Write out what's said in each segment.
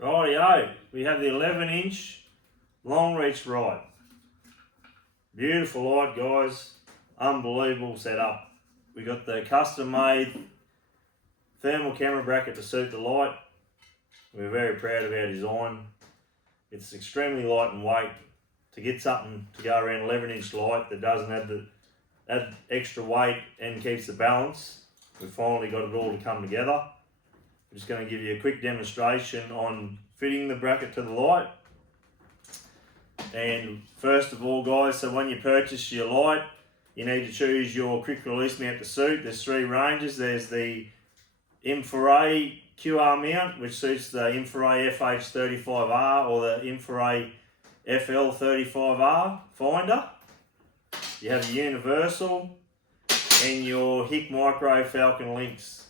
Rightio, we have the 11-inch long reach rod. Beautiful light, guys. Unbelievable setup. We got the custom made thermal camera bracket to suit the light. We're very proud of our design. It's extremely light and weight. To get something to go around 11-inch light that doesn't add extra weight and keeps the balance, we've finally got it all to come together. I'm just going to give you a quick demonstration on fitting the bracket to the light. And first of all, guys, so when you purchase your light, you need to choose your quick release mount to suit. There's three ranges. There's the Infraray QR mount, which suits the Infraray FH35R or the Infraray FL35R finder. You have your universal and your HIC Micro Falcon links.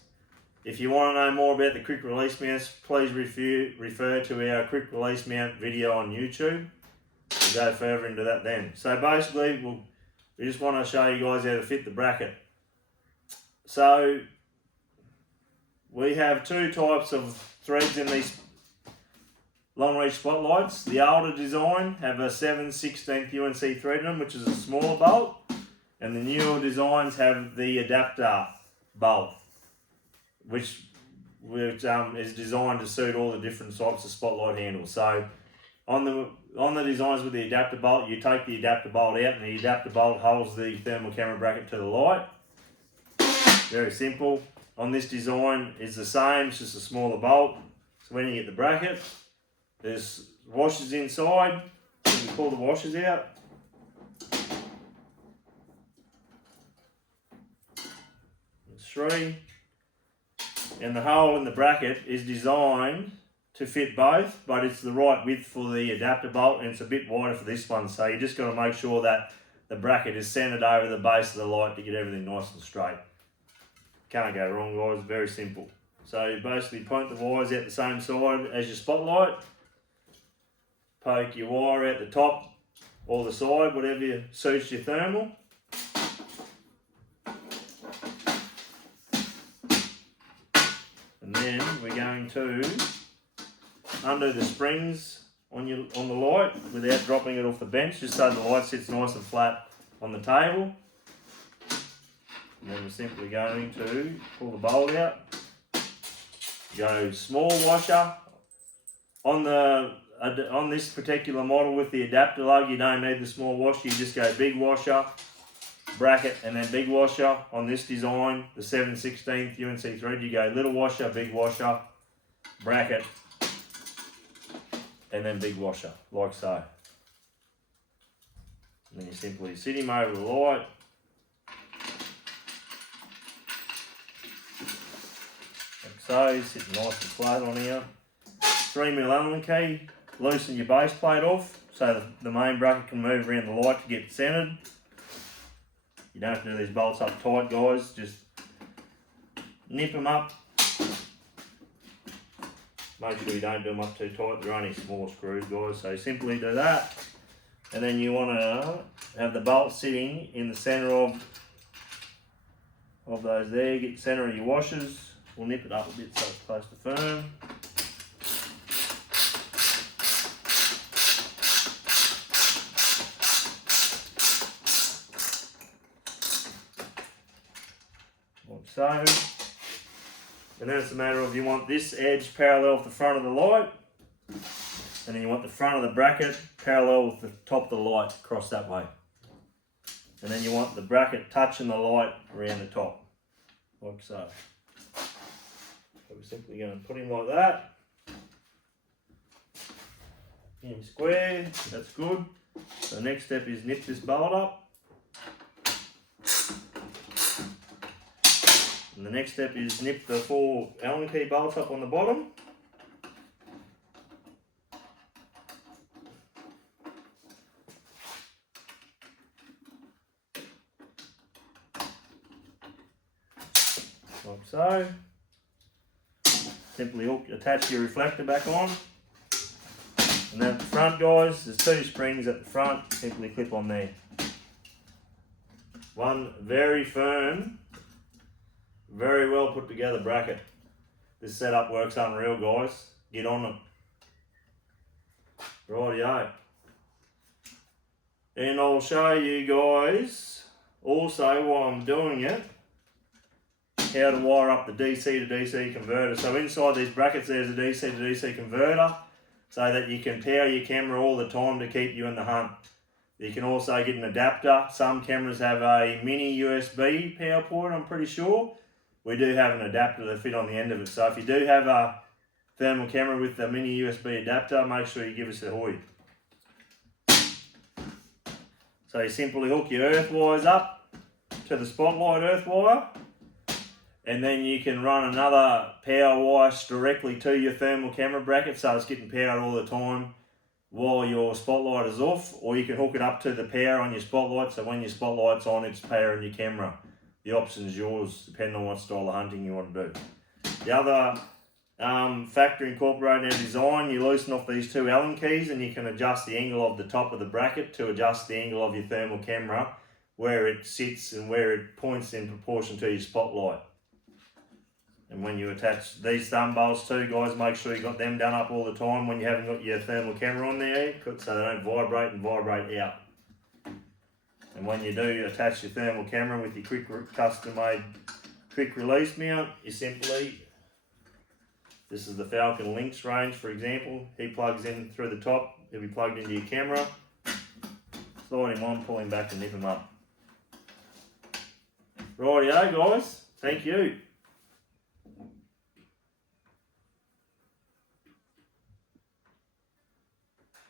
If you want to know more about the quick release mounts, please refer to our quick release mount video on YouTube. We'll go further into that then. So basically, we just want to show you guys how to fit the bracket. So we have two types of threads in these long reach spotlights. The older design have a 7/16 UNC thread in them, which is a smaller bolt, and the newer designs have the adapter bolt, which is designed to suit all the different types of spotlight handles. So on the designs with the adapter bolt, you take the adapter bolt out, and the adapter bolt holds the thermal camera bracket to the light. Very simple. On this design, it's the same, it's just a smaller bolt. So when you get the bracket, there's washers inside. You pull the washers out. There's three. And the hole in the bracket is designed to fit both, but it's the right width for the adapter bolt, and it's a bit wider for this one. So you just got to make sure that the bracket is centered over the base of the light to get everything nice and straight. Can't go wrong, guys. Very simple. So you basically point the wires out the same side as your spotlight. Poke your wire out the top or the side, whatever suits your thermal. And then we're going to undo the springs on the light without dropping it off the bench, just so the light sits nice and flat on the table. And then we're simply going to pull the bolt out. Go small washer. On this particular model with the adapter lug, you don't need the small washer, you just go big washer, bracket, and then big washer. On this design, the 7/16 UNC thread, you go little washer, big washer, bracket, and then big washer, like so. And then you simply sit him over the light. Like so, sitting nice and flat on here. 3mm Allen key. Loosen your base plate off so the main bracket can move around the light to get centered. You don't have to do these bolts up tight, guys. Just nip them up. Make sure you don't do them up too tight. They're only small screws, guys. So simply do that. And then you want to have the bolt sitting in the center of those there. Get the center of your washers. We'll nip it up a bit so it's close to firm. Like so. And then it's a matter of you want this edge parallel with the front of the light, and then you want the front of the bracket parallel with the top of the light across that way. And then you want the bracket touching the light around the top, like so. So we're simply going to put him like that. In square, that's good. So the next step is nip this bolt up. And the next step is nip the 4 Allen key bolts up on the bottom. Like so. Simply attach your reflector back on. And then at the front, guys, there's 2 springs at the front. Simply clip on there. One very firm, very well put together bracket. This setup works unreal, guys. Get on it. Rightio. And I'll show you guys also while I'm doing it how to wire up the DC to DC converter. So inside these brackets there's a DC to DC converter so that you can power your camera all the time to keep you in the hunt. You can also get an adapter. Some cameras have a mini USB power port, I'm pretty sure. We do have an adapter to fit on the end of it. So if you do have a thermal camera with a mini USB adapter, make sure you give us a hoy. So you simply hook your earth wires up to the spotlight earth wire, and then you can run another power wire directly to your thermal camera bracket so it's getting powered all the time while your spotlight is off, or you can hook it up to the power on your spotlight so when your spotlight's on it's powering your camera. The option's yours depending on what style of hunting you want to do. The other factor incorporated in our design, you loosen off these two Allen keys and you can adjust the angle of the top of the bracket to adjust the angle of your thermal camera, where it sits and where it points in proportion to your spotlight. And when you attach these thumb bolts too, guys, make sure you got them done up all the time when you haven't got your thermal camera on there, so they don't vibrate and vibrate out. And when you do attach your thermal camera with your custom made quick release mount, you simply, this is the Falcon Lynx range for example, he plugs in through the top, he'll be plugged into your camera, slide him on, pull him back and nip him up. Rightio guys, thank you.